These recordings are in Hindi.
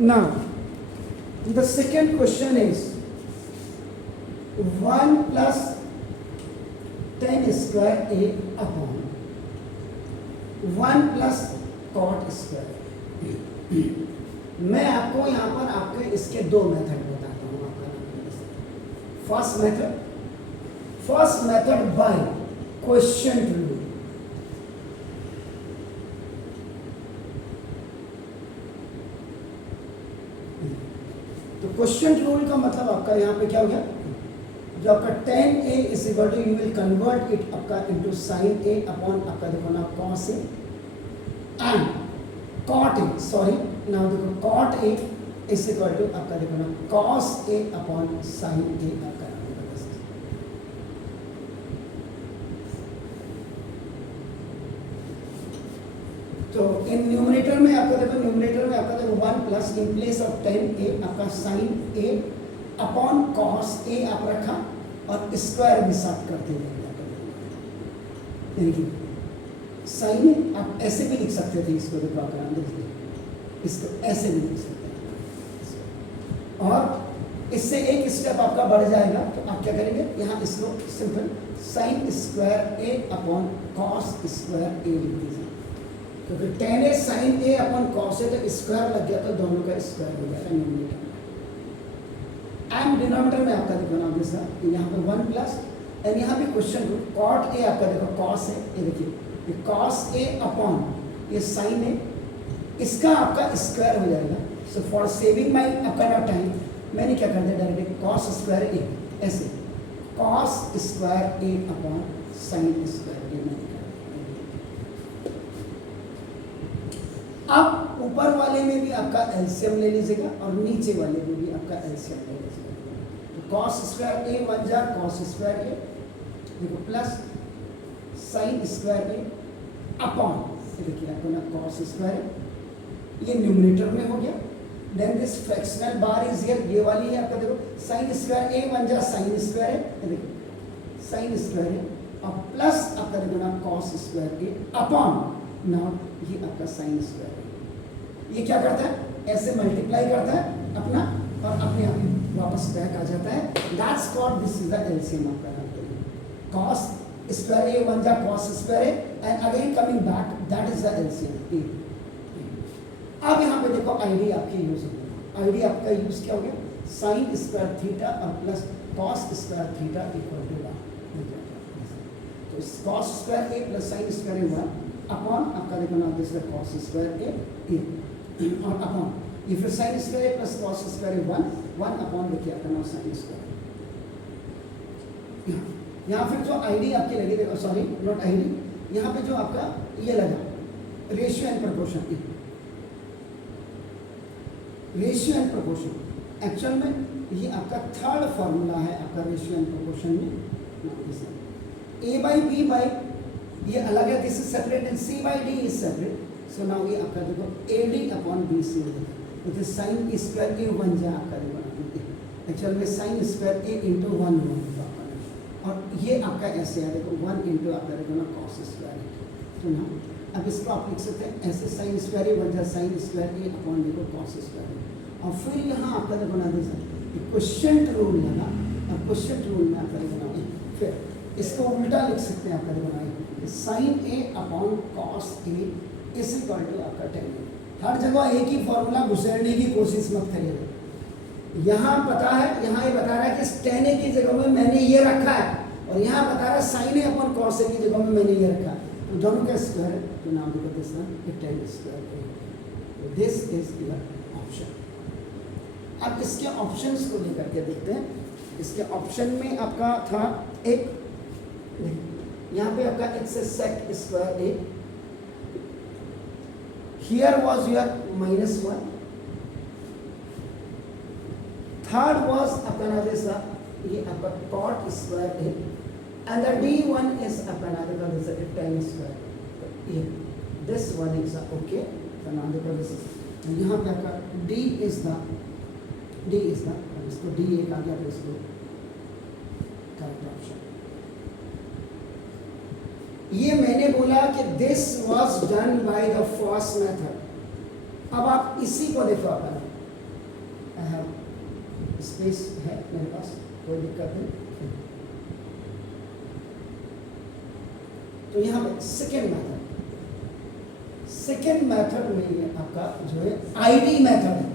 Now the second question is 1 plus tan square a upon 1 plus cot square। मैं आपको यहाँ पर आपके इसके दो मेथड बताता हूँ आपका। First method by question rule. तो क्वेश्चन रूल का मतलब आपका यहाँ पे क्या हो गया, जो आपका tan a is equal to you will convert it आपका इनटू sin a अपॉन आपका देखो ना cos a and cot a, sorry now देखो cot a is equal to आपका देखो ना cos a upon sin a आपका। तो इन न्यूमरेटर में आपका देखो, न्यूमरेटर में आपका देखो 1 plus in place of tan a आपका sin a upon cos a आप रखा और स्क्वायर भी साथ करते हुए देखिए साइन आप ऐसे भी लिख सकते थे इसको, देखो आप देखिए इसको ऐसे भी लिख सकते हैं और इससे एक स्टेप आपका बढ़ जाएगा। तो आप क्या करेंगे, यहाँ इसको simple sine square a upon cos square a लिख दीजिए, क्योंकि tan a sin a upon cos a तो स्क्वायर लग गया तो दोनों का स्क्वायर हो जाएगा न्यूमरेटर एंड डिनोमिनेटर में आपका देखो ना जैसा यहाँ पे 1 प्लस एंड यहाँ पे क्वेश्चन रूल cot a आपका देखो cos a, ये देखिए ये cos a अपॉन ये sin a, इसका आपका स्क्वायर हो जाएगा। सो फॉर सेविंग माई आपका ना टाइम मैंने क्या कर दिया डायरेक्ट cos स्क्वायर a, ऐसे cos square a upon sin square a मैंने कर। अब ऊपर वाले में भी आपका एलसीएम ले लीजिएगा और नीचे वाले में भी आपका एलसीएम ले लीजिएगा। तो cos स्क्वायर a बन जा cos स्क्वायर a देखो plus sin square a upon देखिए आपको ना cos स्क्वायर ये न्यूमरेटर में हो गया। Then this fractional bar is here, ये वाली है आपका देखो sin स्क्वायर a बन जा sin स्क्वायर a देखिए sin स्क्वायर a और प्लस आपका देखो ना cos square a upon now ये आपका sin स्क्वायर a। ये क्या करता है, ऐसे मल्टीप्लाई करता है अपना और अपने आप ही वापस बैक आ जाता है। That's called this is the LCM आपका cos स्क्वायर a बन जा cos square a and again coming back that is the LCM. अब यहाँ पे देखो आईडी आपकी यूज हो गई, आईडी आपका यूज क्या हो गया, sin स्क्वायर थीटा और plus cos square theta equal to 1। तो cos square a plus sin square a 1 upon आपका देखो ना this is cos square a और अपॉन ये फिर sin square a plus cos square a 1 upon देखिए आपका नाम sin स्क्वायर। यहाँ फिर जो आईडी आपकी लगी देखो, सॉरी नॉट आईडी, यहाँ पे जो आपका ये लगा ratio and proportion, ratio and proportion actual में ये आपका थर्ड फॉर्मूला है आपका रेशियो एंड प्रोपोर्शन में। a बाई बी बाई ये अलग है, this is separate and c by d is separate. So now ये आपका देखो ad अपॉन bc हो जाएगा, तो sin स्क्वायर a बन जाए आपका देखो एक्चुअल में sin स्क्वायर a इंटू 1 और ये आपका ऐसे है देखो 1 इंटू आपका देखो ना cos स्क्वायर। तो ना अब इसको आप लिख सकते हैं ऐसे sin स्क्वायर a बन जाए sin स्क्वायर a अपॉन देखो cos स्क्वायर और फिर यहाँ आपका देखो ना क्वेश्चन रूल लगा और क्वेश्चन रूल में आपका देखो ना फिर इसको उल्टा लिख सकते हैं आपका देखो ना sin a upon cos a is equal to आपका tan a। हर जगह एक ही फॉर्मूला घुसेड़ने की कोशिश मत करिएगा। यहाँ पता है, यहाँ ये बता रहा है कि tan a की जगह में मैंने ये रखा है और यहाँ बता रहा है sin a upon cos a की जगह में मैंने ये रखा है, तो दोनों का स्क्वायर है तो नाम देखो this tan square a। This is your option. अब इसके ऑप्शंस को लेकर के देखते हैं। इसके ऑप्शन में आपका था एक, यहाँ पे आपका x is sec square a, here was your -1, third was अपना जैसा ये आपका cot square a and the d1 is अपना जैसा tan square a। this one is okay, तो नाम देखो दिस यहाँ पे आपका d is the इसको d एक आ गया तो इसको करेक्ट ऑप्शन। ये मैंने बोला कि this was done by the first method. अब आप इसी को देखो अपना आई हैव स्पेस है मेरे पास, कोई दिक्कत नहीं। तो यहाँ पे सेकेंड मेथड में ये आपका जो है आईडी मेथड है,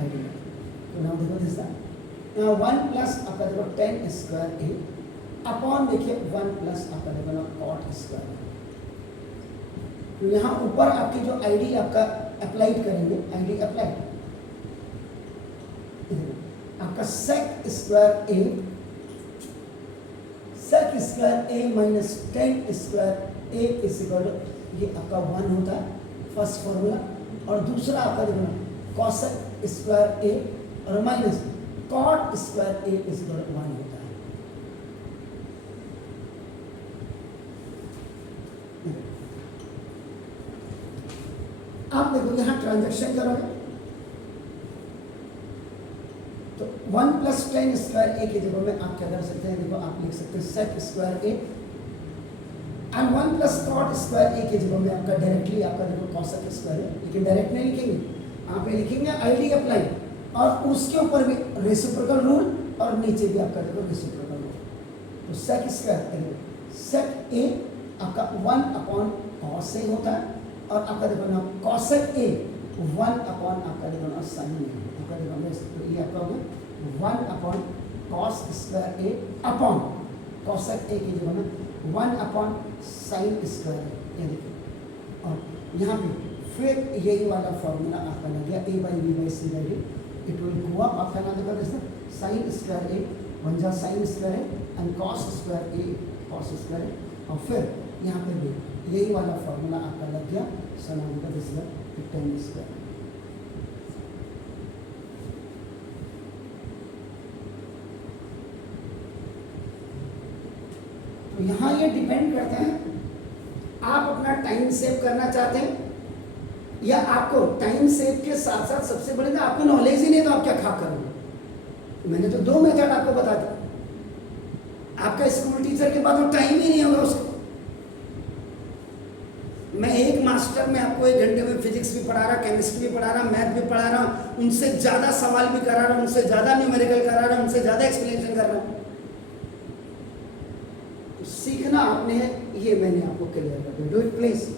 आईडी मेथड। तो नाउ देखो दिस यहाँ 1 प्लस आपका देखो tan स्क्वायर ए अपॉन देखिए 1 प्लस आपका देखो ना cot स्क्वायर। तो यहाँ ऊपर आपकी जो आईडी आपका अप्लाइड करेंगे, आईडी अप्लाइड आपका sec square A minus tan square A is equal to ये आपका 1 होता है फर्स्ट फॉर्मूला, और दूसरा आपका देखना cosec स्क्वायर ए और minus cot square A is equal to 1 होता है। आप देखो यहाँ ट्रांजैक्शन करोगे तो 1 प्लस tan स्क्वायर ए की जगह में आप क्या कर सकते हैं, देखो आप लिख सकते हैं sec square A, and 1 plus cot square A की जगह में आपका डायरेक्टली आपका देखो cosec स्क्वायर है, लेकिन डायरेक्ट नहीं लिखेंगे, यहाँ पे लिखेंगे आईडी अप्लाई और उसके ऊपर भी रेसिप्रोकल रूल और नीचे भी आपका देखो रेसिप्रोकल रूल। तो sec स्क्वायर sec ए आपका 1 अपॉन cos ए होता है, और आपका देखो ना cosec ए 1 अपॉन आपका देखो ना sin ए, आपका देखो ना ये आपका हो गया 1 अपॉन cos स्क्वायर ए अपॉन cosec ए की जगह में 1 अपॉन sin स्क्वायर ए, ये देखिए। और यहाँ पे फिर यही वाला फॉर्मूला आपका लग गया a by b by c by d, it will go up, आपका ना देखो जैसे sin स्क्वायर ए 1 जा sin स्क्वायर है and cos square A cos square है, और फिर यहाँ पे भी यही वाला फॉर्मूला आपका लग गया समांतर दिस tan स्क्वायर। तो यहाँ ये डिपेंड करता है आप अपना टाइम सेव करना चाहते हैं या आपको टाइम सेव के साथ साथ सबसे बड़ी ना आपको नॉलेज ही नहीं तो आप क्या खा करोगे। मैंने तो 2 मेथड आपको बता दिया, आपका स्कूल टीचर के पास तो टाइम ही नहीं होगा उसको। मैं एक मास्टर में आपको 1 घंटे में फिजिक्स भी पढ़ा रहा, केमिस्ट्री भी पढ़ा रहा, मैथ भी पढ़ा रहा हूँ, उनसे ज़्यादा सवाल भी करा रहा हूँ, उनसे ज़्यादा न्यूमेरिकल करा रहा हूँ, उनसे ज़्यादा एक्सप्लेनेशन कर रहा हूँ। तो सीखना आपने है, ये मैंने आपको क्लियर कर दिया। Do it please.